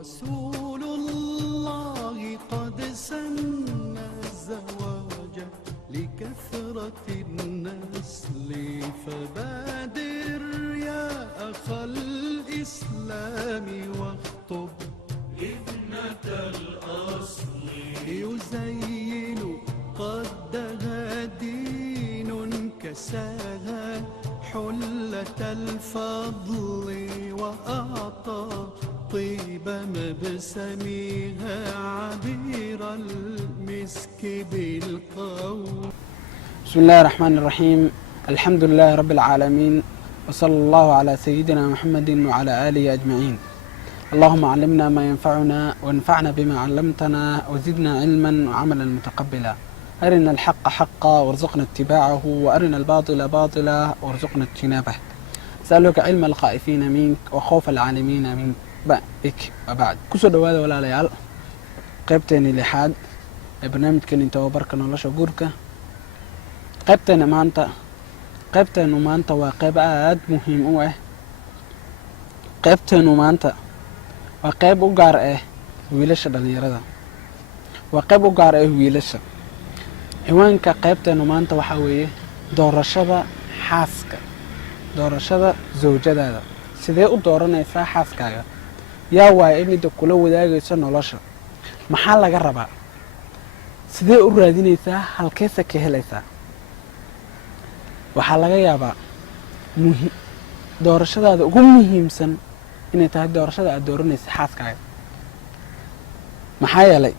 رسول الله قد سن الزواج لكثرة النسل فبادر يا أخ الإسلام واخطب ابنة الأصل يزين قدها دين كساها حلة الفضل وأعطى طيب مبسمها عبير المسك بالقول. بسم الله الرحمن الرحيم. الحمد لله رب العالمين، وصلى الله على سيدنا محمد وعلى آله أجمعين. اللهم علمنا ما ينفعنا وانفعنا بما علمتنا وزدنا علما وعملا متقبلا. أرنا الحق حقا وارزقنا اتباعه وأرنا الباطل باطلا وارزقنا اجتنابه. أسألك علم الخائفين منك وخوف العالمين منك بك وبعد. كسر دواده ولا ليال قيبتني لحاد برنامج كان انت وبركنا الله شجورك قيبتنا ما انت وقيبات مهم قيبتنا ما انت وقيب وقار ويلش دليرada وقيب وقار ويلش ciwaanka qaybteenu maanta waxa weeye doorashada xaaska, doorashada zawjadaada. sidee u dooranaysaa xaaskaaga? yaa waay midda kula wadaagayso nolosha? maxaa laga rabaa? sidee u raadinaysaa? halkeesa ka helaysaa? waxaa laga yaabaa doorashadaada ugu muhiimsan inay tahay doorashada aad dooranaysa xaaskaaga. maxaa yeelay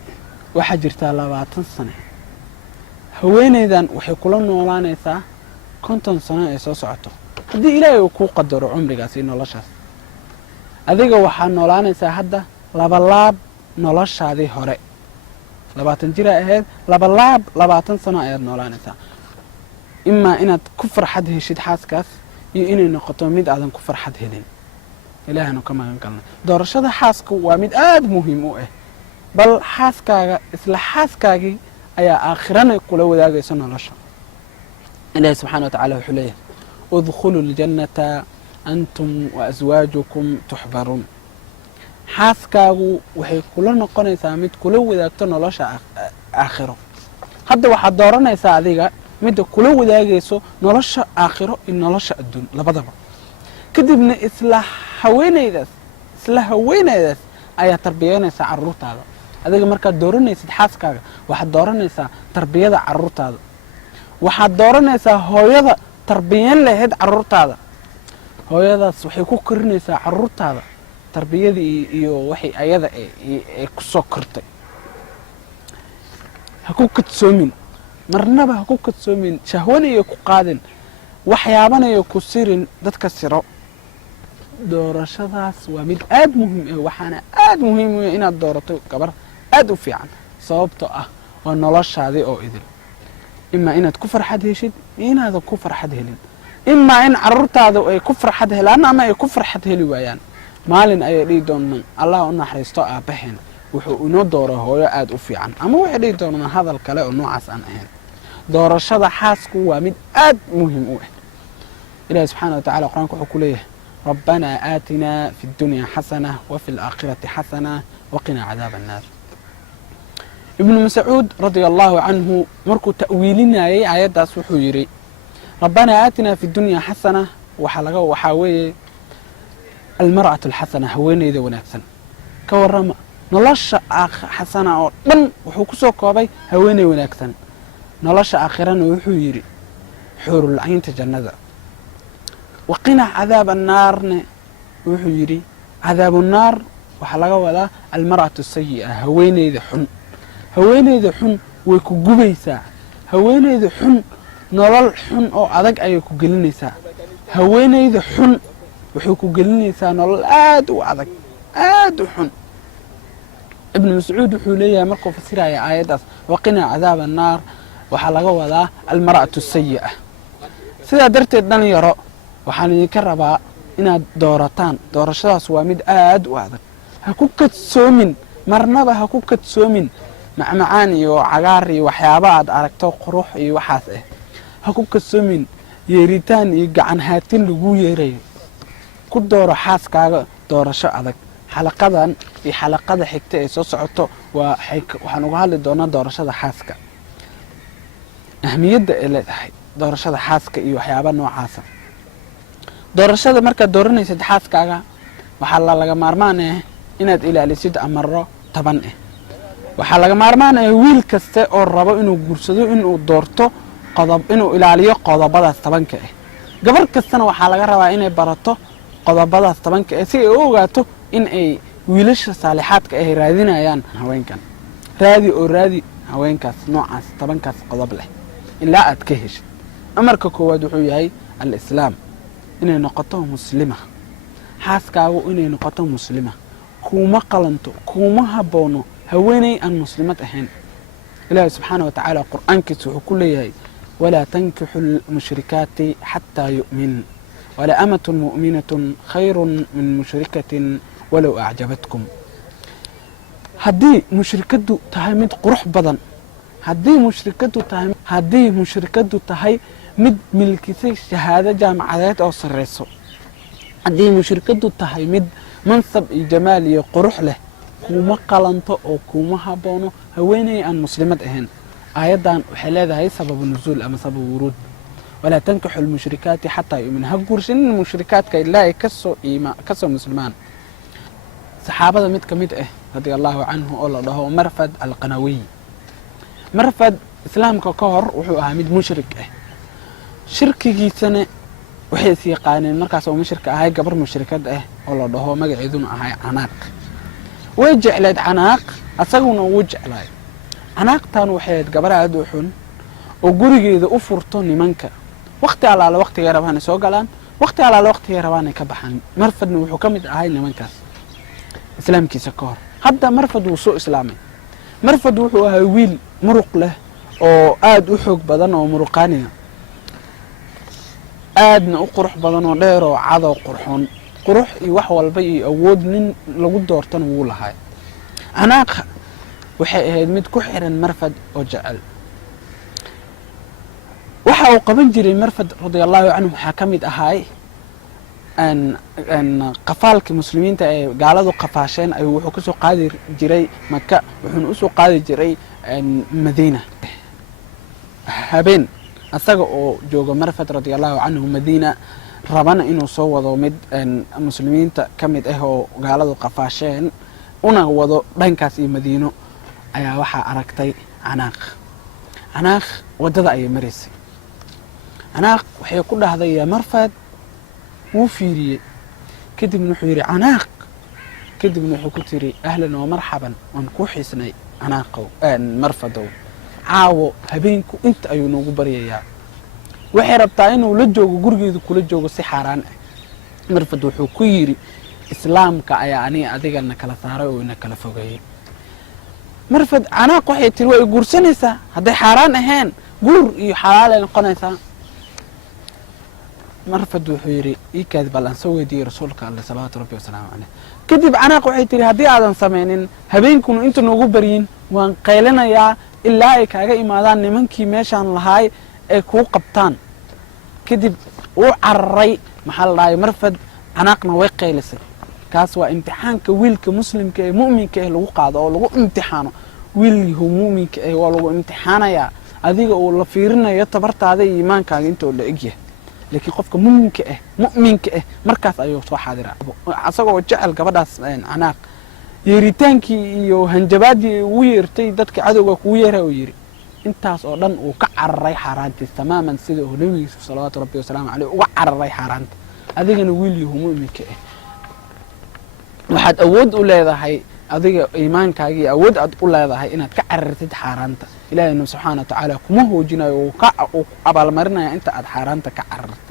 waxaa jirtaa 20 sano haweeneydan waxay kula noolaanaysaa 50 sano ee soo socoto haddii ilaahay uu ku qadaro cumrigaas iyo noloshaas. adiga waxaa noolaanaysaa hadda labalaab noloshaadii hore. 20 jir ahayd labalaab 20 sano ayaad noolaanaysaa. imaa inaad ku farxad heshid xaaskaas iyo inay noqoto mid aadan ku farxad helin. ilaahayna ka magan galnay. doorashada xaaska waa mid aad muhiim u ah. bal xaaskaaga isla xaaskaagii ayaa aakhirana kula wadaagayso nolosha. ilaahay subxaanahu wa tacaala wuxuu leeyahay udkhuluu ljannata antum waaswaajukum tuxbaruun. xaaskaagu waxay kula noqonaysaa mid kula wadaagto nolosha aakhiro. hadda waxaad dooranaysaa adiga midda kula wadaagayso nolosha aakhiro iyo nolosha adduun labadaba. kadibna isla haweeneydaas ayaa tarbiyeynaysaa carruurtaada. adiga markaad dooranaysid xaaskaaga waxaad dooranaysaa tarbiyada carruurtaada. waxaad dooranaysaa hooyada tarbiyan lahayd carruurtaada. hooyadaas waxay ku korinaysaa carruurtaada tarbiyadii iyo waxay ayada ay ku soo kortay. ha ku kadsoomin, marnaba ha ku kadsoomin, shahwanaya ku qaadin, waxyaabanaya ku sirin dadka siro. doorashadaas waa mid aad muhiim ah. waxaana aad muhiim u ah inaad doorato gabar aad u fiican sababtoo ah waa noloshaadii oo idil. imaa inaad ku farxad heshid iyo inaadan ku farxad helin. imaa in carruurtaada ay ku farxad helaan ama ay ku farxad heli waayaan. maalin ayay dhihi doonaan allah u naxariisto aabbaheen wuxuu inoo dooro hooyo aad u fiican, ama waxay dhihi doonaan hadal kale oo noocaas aan ahayn. doorashada xaasku waa mid aad muhiim u ah. ilaahay subxaana wa tacaala qur-aanka wuxuu ku leeyahay ربنا آتنا في الدنيا حسنة وفي الآخرة حسنة وقنا عذاب النار. ابن مسعود رضي الله عنه مركو تأويلنا آيات وحو يري ربنا آتنا في الدنيا حسنة وحلقة وحاوي المرأة الحسنة هوين إذا ونكسن كورما نلاش حسنة من وحو كسو كوبي هوين ونكسن نلاش آخرا وحو يري حور العين تجنذا وقنا عذاب النار وحو يري عذاب النار وحلقة ولا المرأة السيئة هوينيذا حن هوينيذا حن ويكو قبيسا هوينيذا حن نلال حن أو عدق أيكو قلنيسا هوينيذا حن وحكو قلنيسا نلال آد وعدق آد حن. ابن مسعود وحولية مركو فسيرها يا آيات وقنا عذاب النار وحلقة ولا المرأة السيئة. سيدا درتي دان يرى waxaan idinka rabaa inaad doorataan. doorashadaas waa mid aad u adag. ha ku kadsoomin, marnaba ha ku kadsoomin macmacaan iyo cagaar iyo waxyaaba aad aragto qurux iyo waxaas ah. ha ku kadsoomin yeeritaan iyo gacan haatin lagu yeerayo. ku dooro xaaskaaga doorasho adag. xalaqadan iyo xalaqada xigta ee soo socoto waxaan uga hadli doonaa doorashada xaaska, ahmiyadda ay leedahay doorashada xaaska iyo waxyaaba noocaasa. doorashada markaad dooranaysid xaaskaaga waxaa laga maarmaan ah inaad ilaalisid amaro 10 ah. waxaa laga maarmaan ah wiil kasta oo rabo inuu guursado inuu doorto inuu ilaaliyo qodobadaas 10 ah. gabar kastana waxaa laga rabaa inay barato qodobadaas 10 ah si ay u ogaato in ay wiilasha saalixaadka ay raadinayaan haweenkan. raadi haweenkaas noocaas 10kaas qodob leh ilaa aad ka heshid. amarka koowaad wuxuu yahay al-islaam, inay noqoto muslima. xaaskaagu inay noqoto muslima, kuma qalanto, kuma haboono haweeney aan muslimad ahayn. ilaahay subxaanahu wa tacaala qur'aankiisa wuxuu ku leeyahay walaa tankixu lmushrikaati xataa yu'min wala amatun mu'minatun khayrun min mushrikatin walow acjabatkum. haddii mushrikadu tahay mid qurux badan, haddii mushrikadu tahay mid milkisay shahaado jaamacadeed oo sareyso, haddii mushrikadu tahay mid mansab iyo jamaal iyo qurux leh, kuma qalanto oo kuma haboono haweeney aan muslimad ahayn. aayaddan waxay leedahay sababu nuzuul ama sababu wuruud. walaa tankixu lmushrikaati xataa yu'min, ha guursanin mushrikaadka ilaa ay kasoo muslimaan. saxaabada mid ka mid ah radia allahu canhu oo la dhaho marfad alqanawiy. marfad islaamka ka hor wuxuu ahaa mid mushrik ah. shirkigiisana waxay is yaqaaneen markaas oo mushrika ahay gabar mushrikad ah oo la dhaho magaceeduna ahay canaaq. way jecleed canaaq, asaguna wuu jeclaay. canaaqtan waxay ahayd gabar aad u xun oo gurigeeda u furto nimanka. waqti allaale waqtigay rabaan soo galaan, waqti allaale waqtigay rabaan ka baxaan. marfadna wuxuu ka mid ahay nimankaas islaamkiisa ka hor. hadda marfad wuu soo islaamay. marfad wuxuu ahaa wiil muruq leh oo aad u xoog badan oo muruqaaniga, aadna u qurux badan oo dheer oo cadow qurxoon. qurux iyo wax walba iyo awood nin lagu doortana wuu lahay. canaaqa waxay ahayd mid ku xiran marfad oo jecel. waxa uu qaban jiray marfad radia allahu canhu waxaa ka mid ahaay qafaalkii muslimiinta ee gaaladu qafaasheen ayuu wuxuu kasoo qaadi jiray maka, wuxuuna usoo qaadi jiray madiina. habeen asaga oo jooga marfad radia allahu canhu madiina rabana inuu soo wado mid muslimiinta ka mid ah oo gaaladu qafaasheen una wado dhankaas iyo madiino, ayaa waxaa aragtay canaaq. canaaq wadada ayay maraysay. canaaq waxay ku dhahday yaa marfad. wuu fiiriyey kadibna wuxuu yidhi canaaq. kadibna wuxuu ku tiri ahlan wa marxaban, waan kuu xiisnay canaaqow marfadow. caawo habeenku inta ayuu noogu baryayaa. waxay rabtaa inuu la joogo gurigeedu kula joogo si xaaraan ah. marfad wuxuu ku yidhi islaamka ayaa aniga adigana kala saaray oo ina kala fogeeyey. marfad canaaq waxay tiri way guursanaysaa hadday xaaraan ahayn, guur iyo xalaal ay noqonaysaa. marfad wuxuu yidhi ii kaadi bal aan soo weydiiyey rasuulka alle salawaatu rabbi wasalaamu caleyh. kadib canaaq waxay tiri haddii aadan samaynin habeenkuna inta noogu baryin waan qaylinayaa ilaa ay kaaga imaadaan nimankii meeshaan lahaay ay kuu qabtaan. kadib uu cararay maxaa la dhahay marfad. canaaqna way qaylisay. kaas waa imtixaanka wiilka muslimka ee mu'minka ah lagu qaado oo lagu imtixaano. wiilyahu mu'minka ah waa lagu imtixaanayaa adiga oo la fiirinayo tabartaada iyo iimaankaaga intoo la egyahay. laakiin qofka mu'minka ah markaas ayuu soo xaadiraa asagoo jecel gabadhaas canaaq. yeeritaankii iyo hanjabaadii ugu yeertay dadka cadowga kugu yeeraa uu yidhi intaas oo dhan uu ka cararay xaaraantiis tamaaman sida uu nabigiisa salawaatu rabbi wasalaamu caleyh uga cararay xaaraanta. adigana wiilyahu mu'minka ah waxaad awood u leedahay adiga iimaankaaga iyo awood aad u leedahay inaad ka carartid xaaraanta. ilaahayna subxaana wa tacaala kuma hoojinayo uu abaalmarinaya inta aad xaaraanta ka carartid.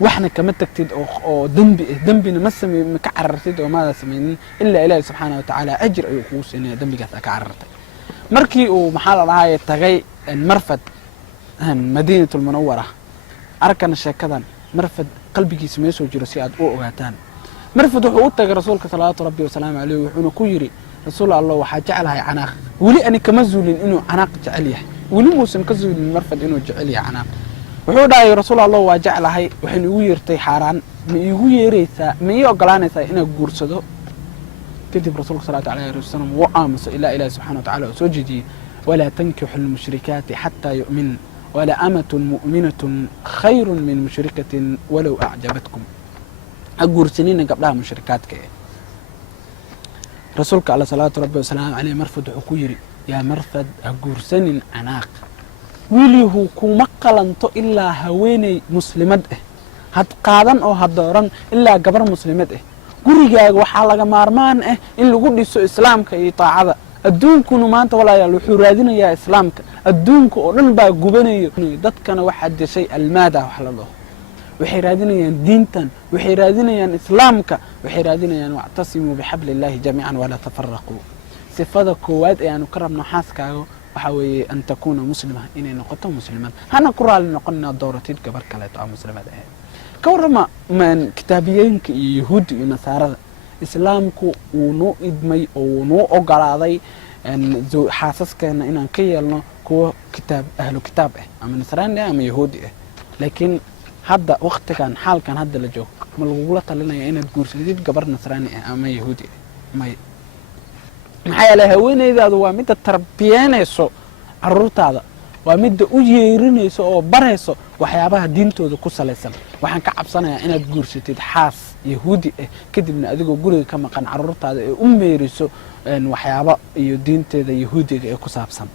waxna kama tagtid oo dembi ah, dembina ma ka carartid oo maada samaynin ilaa ilaahay subxaana wa tacaala ajir ayuu kugu siinaya dembigaas aad ka carartay. markii uu maxaa la dhahaye tagay marfad madiinatul munawwara, arkana sheekadan marfad qalbigiisa meesoo jiro si aad u ogaataan. marfad wuxuu u tagay rasuulka salawaatu rabbi wasalaamu caleyh wuxuuna ku yidhi rasuul allah waxaa jeclahay canaaq. weli ani kama zuulin inuu canaaq jecel yahay, weli muusan ka zuulin marfad inuu jecel yahay canaaq. wuxuu dhahay rasuul allah waa jeclahay, waxayna igu yeertay xaaraan, ma iigu yeeraysaa, ma ii ogolaanaysaa inaan guursado كتب رسول الله صلى الله عليه وسلم وآمس إلى إله سبحانه وتعالى وسجدي ولا تنكحوا المشركات حتى يؤمن ولا أمة مؤمنة خير من مشركة ولو أعجبتكم أقول سنين قبلها مشركات كي رسولك على صلاة ربي وسلام عليه مرفد حكويري يا مرفد أقول سنين عناق ويليه كو مقلنتو إلا هويني مسلمات هاد قادن أو هاد دوران إلا قبر مسلمات gurigaaga waxaa laga maarmaan ah in lagu dhiso islaamka iyo taacada adduunkuna maanta walaalayaal wuxuu raadinayaa islaamka adduunka oo dhan baa gubanayo dadkana waxaa dishay almaada wax la dhaho waxay raadinayaan diintan waxay raadinayaan islaamka waxay raadinayaan wa'tasimu bihablillahi jamii'an wala tafarraqu sifada koowaad ee aanu ka rabno xaaskaaga waxa weeye an takuna muslima inay noqoto muslimad hana ku raali noqonina dooratid gabar kale oo muslimad ah كورما من كتابيين يهود ونصارى إسلامكو ونو إدمي ونو أقراضي أن زو حاسس كان إن كيالنا كو كتاب أهل كتاب أما نصراني أما يهودي لكن هذا وقت كان حال كان هذا اللي جو ملغولة لنا يا إن تقول سيد قبر نصراني أما يهودي ما محيا له وين إذا دوا متى تربيان يسو الروت هذا ومدة أجيرينيسو أو بريسو وحيابها دينتو ذو كسلسل waxaan ka cabsanayaa inaad guursatid xaas yahuudi ah kadibna adigoo guriga ka maqan carruurtaada ee u meeriso waxyaabo iyo diinteeda yahuudiga ee ku saabsan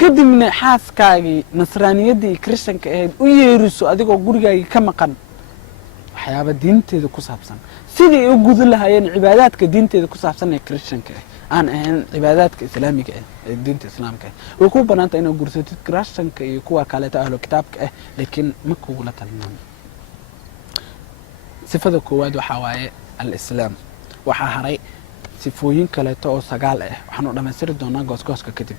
kadibna xaaskaagii nasraaniyadda iyo kristanka ahayd u yeeriso adigoo gurigaagii ka maqan waxyaabo diinteeda ku saabsan sidii ay u gudan lahaayeen cibaadaadka diinteeda ku saabsan ee kristanka ah aan ahayn cibaadaadka islaamiga ah ee diinta islaamka ah way ku banaanta inaad guursatid kristanka iyo kuwa kaleeta ahlu kitaabka ah laakiin ma kugula talinayo صفة كواد وحواي الإسلام وحهري صفوين كلاته أو سجال وحنو لما سير دونا جوس كتب